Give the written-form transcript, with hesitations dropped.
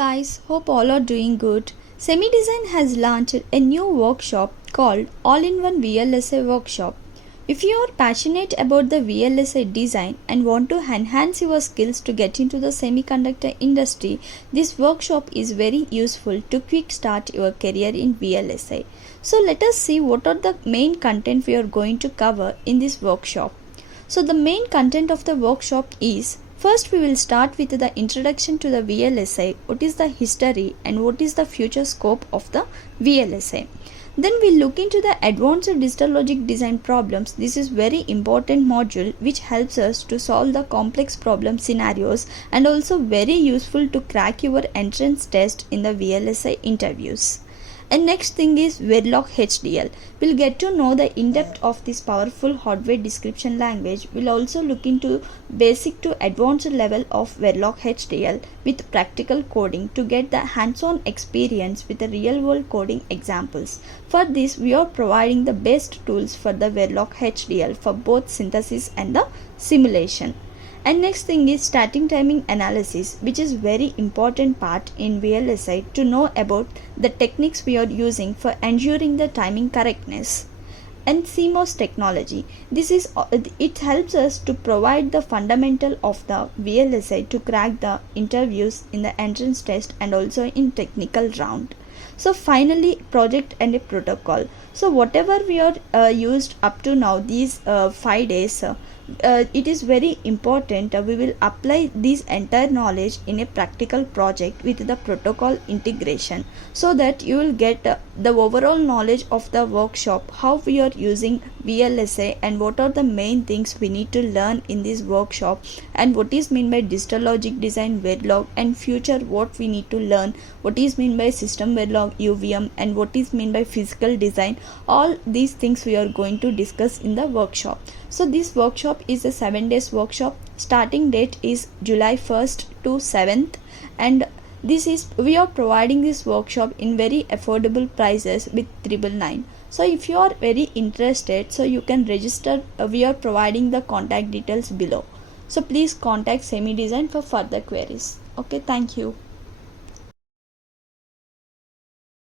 guys, hope all are doing good. Semi Design has launched a new workshop called In One Vlsi Workshop. If you are passionate about the VLSI design and want to enhance your skills to get into the semiconductor industry, this workshop is very useful to quick start your career in VLSI. So let us see what are the main content we are going to cover in this workshop. So the main content of the workshop is, first we will start with the introduction to the VLSI, what is the history and what is the future scope of the VLSI. Then we look into the advanced digital logic design problems. This is very important module which helps us to solve the complex problem scenarios and also very useful to crack your entrance test in the VLSI interviews. And next thing is Verilog HDL. We'll get to know the in-depth of this powerful hardware description language. We'll also look into basic to advanced level of Verilog HDL with practical coding to get the hands-on experience with the real-world coding examples. For this, we are providing the best tools for the Verilog HDL for both synthesis and the simulation. And next thing is starting timing analysis, which is very important part in VLSI to know about the techniques we are using for ensuring the timing correctness. And CMOS technology, it helps us to provide the fundamental of the VLSI to crack the interviews in the entrance test and also in technical round. So finally, project and a protocol. So whatever we are used up to now, these 5 days, it is very important we will apply this entire knowledge in a practical project with the protocol integration, so that you will get the overall knowledge of the workshop, how we are using VLSI and what are the main things we need to learn in this workshop, and what is meant by digital logic design Verilog, and future what we need to learn, what is meant by system Verilog UVM, and what is meant by physical design. All these things we are going to discuss in the workshop. So this workshop is a 7 days workshop. Starting date is July 1st to 7th, and we are providing this workshop in very affordable prices with 999. So if you are very interested, so you can register. We are providing the contact details below. So please contact Semi Design for further queries. Okay, thank you.